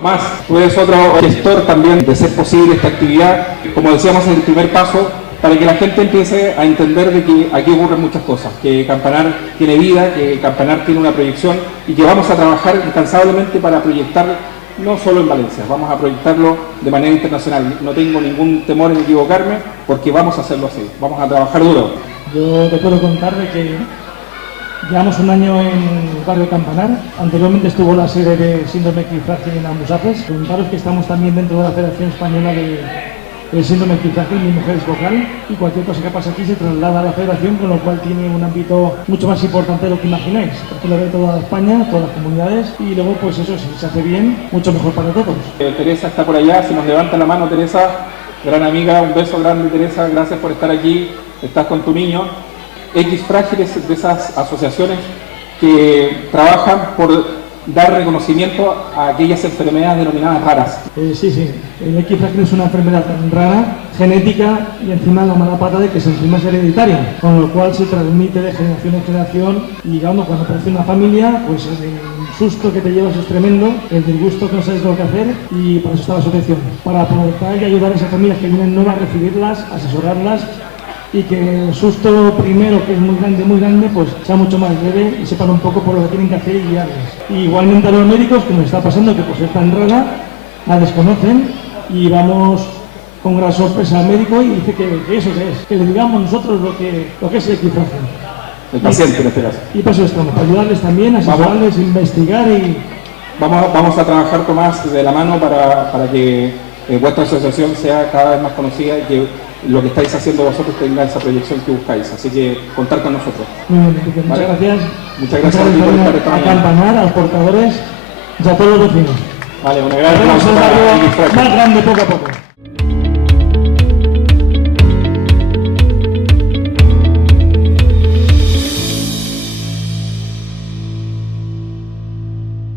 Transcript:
Tomás, tú eres otro gestor también de ser posible esta actividad, como decíamos en el primer paso, para que la gente empiece a entender de que aquí ocurren muchas cosas, que Campanar tiene vida, que Campanar tiene una proyección y que vamos a trabajar incansablemente para proyectar no solo en Valencia, vamos a proyectarlo de manera internacional. No tengo ningún temor en equivocarme porque vamos a hacerlo así, vamos a trabajar duro. Yo te puedo contar de que llevamos un año en el barrio Campanar. Anteriormente estuvo la sede de síndrome equifrágil en Ambusapes. Comentaros que estamos también dentro de la Federación Española del síndrome equifrágil, Mi Mujer es Vocal, y cualquier cosa que pasa aquí se traslada a la Federación, con lo cual tiene un ámbito mucho más importante de lo que imagináis, porque lo ve toda España, todas las comunidades, y luego pues eso, si se hace bien, mucho mejor para todos. Teresa está por allá, si nos levanta la mano Teresa, gran amiga, un beso grande Teresa, gracias por estar aquí, estás con tu niño. Equifrágil es de esas asociaciones que trabajan por dar reconocimiento a aquellas enfermedades denominadas raras. Sí, el equifrágil es una enfermedad tan rara, genética, y encima la mala pata de que encima es hereditaria, con lo cual se transmite de generación en generación, y digamos, cuando aparece una familia, pues el susto que te llevas es tremendo, el disgusto que no sabes lo que hacer, y por eso está la asociación, para aprovechar y ayudar a esas familias que vienen nuevas a recibirlas, asesorarlas, y que el susto primero, que es muy grande, pues sea mucho más leve y sepan un poco por lo que tienen que hacer y guiarles. Y igualmente a los médicos, que nos está pasando que por ser tan rara, la desconocen, y vamos con gran sorpresa al médico y dice que eso que es, que le digamos nosotros lo que es el equifrágil. El paciente en este caso. Y por eso estamos, para ayudarles también, asesorarles, investigar y... Vamos a trabajar, Tomás, de la mano para que vuestra asociación sea cada vez más conocida y que lo que estáis haciendo vosotros tenga esa proyección que buscáis. Así que contar con nosotros. Muy bien, muchas ¿vale? gracias. Muchas gracias a ti por estar esta mañana. A Campanar, a los portadores y a todos los vecinos. Vale, una gran Haremos el barrio más grande poco a poco.